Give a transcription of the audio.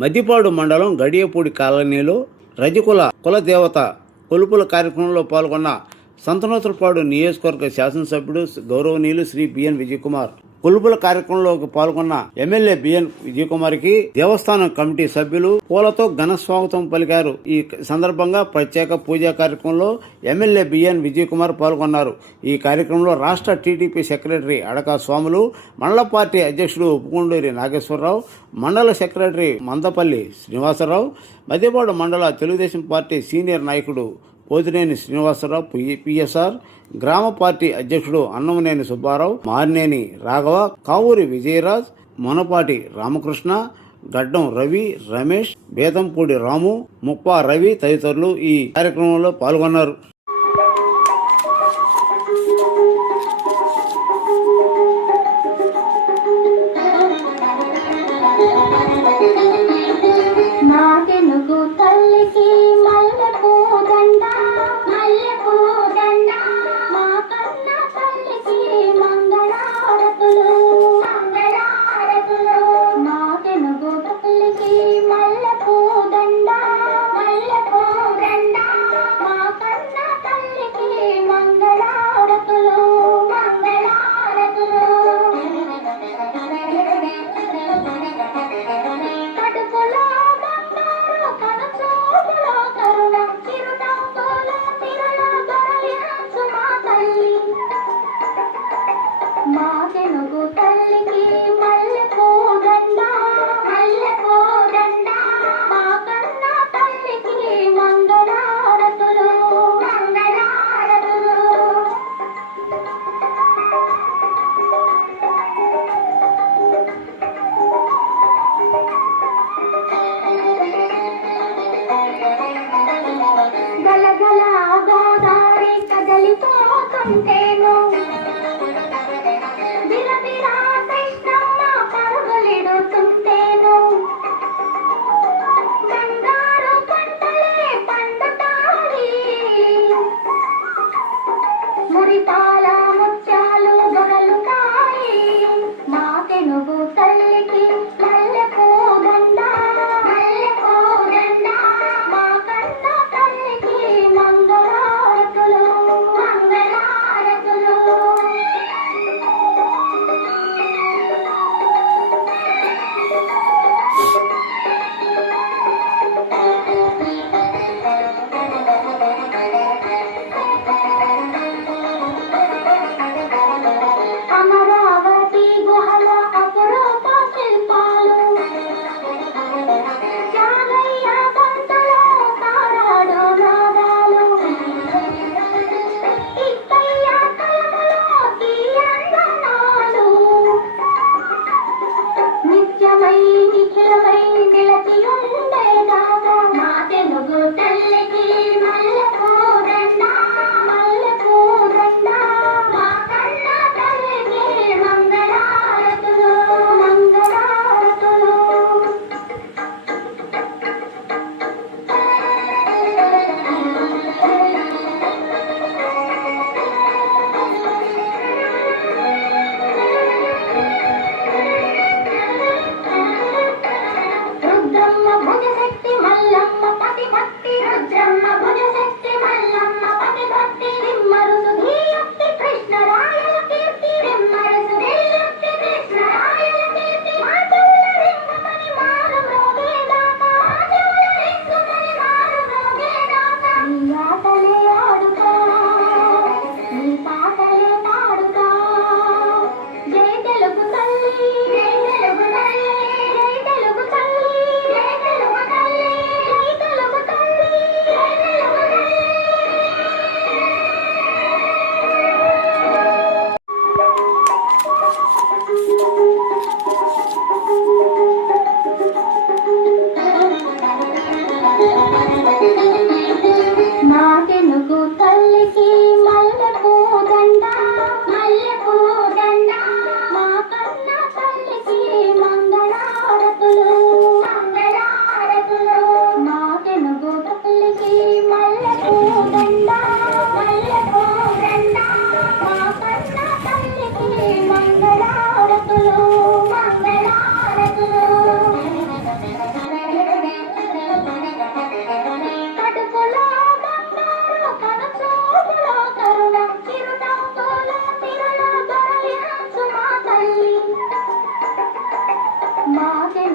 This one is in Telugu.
మద్దిపాడు మండలం గడియపూడి కాలనీలో రజకుల కులదేవత కొలుపుల కార్యక్రమంలో పాల్గొన్న సంతనోతులపాడు నియోజకవర్గ శాసనసభ్యుడు గౌరవనీయులు శ్రీ బిఎన్ విజయకుమార్. కొలుపుల కార్యక్రమంలోకి పాల్గొన్న ఎమ్మెల్యే బిఎన్ విజయకుమార్కి దేవస్థానం కమిటీ సభ్యులు పూలతో ఘన స్వాగతం పలికారు. ఈ సందర్భంగా ప్రత్యేక పూజా కార్యక్రమంలో ఎమ్మెల్యే బిఎన్ విజయకుమార్ పాల్గొన్నారు. ఈ కార్యక్రమంలో రాష్ట్ర టీడీపీ సెక్రటరీ అడకా స్వాములు, మండల పార్టీ అధ్యక్షుడు ఉప్పుకొండూరి నాగేశ్వరరావు, మండల సెక్రటరీ మందపల్లి శ్రీనివాసరావు, మద్దిపాడు మండల తెలుగుదేశం పార్టీ సీనియర్ నాయకుడు పోతినేని శ్రీనివాసరావు పిఎస్ఆర్, గ్రామ పార్టీ అధ్యక్షుడు అన్నమనేని సుబ్బారావు, మారినేని రాఘవ, కావూరి విజయరాజ్, మొనపాటి రామకృష్ణ, గడ్డం రవి, రమేష్, బేతంపూడి రాము, ముప్పా రవి తదితరులు ఈ కార్యక్రమంలో పాల్గొన్నారు. మాదే